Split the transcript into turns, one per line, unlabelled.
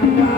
Thank.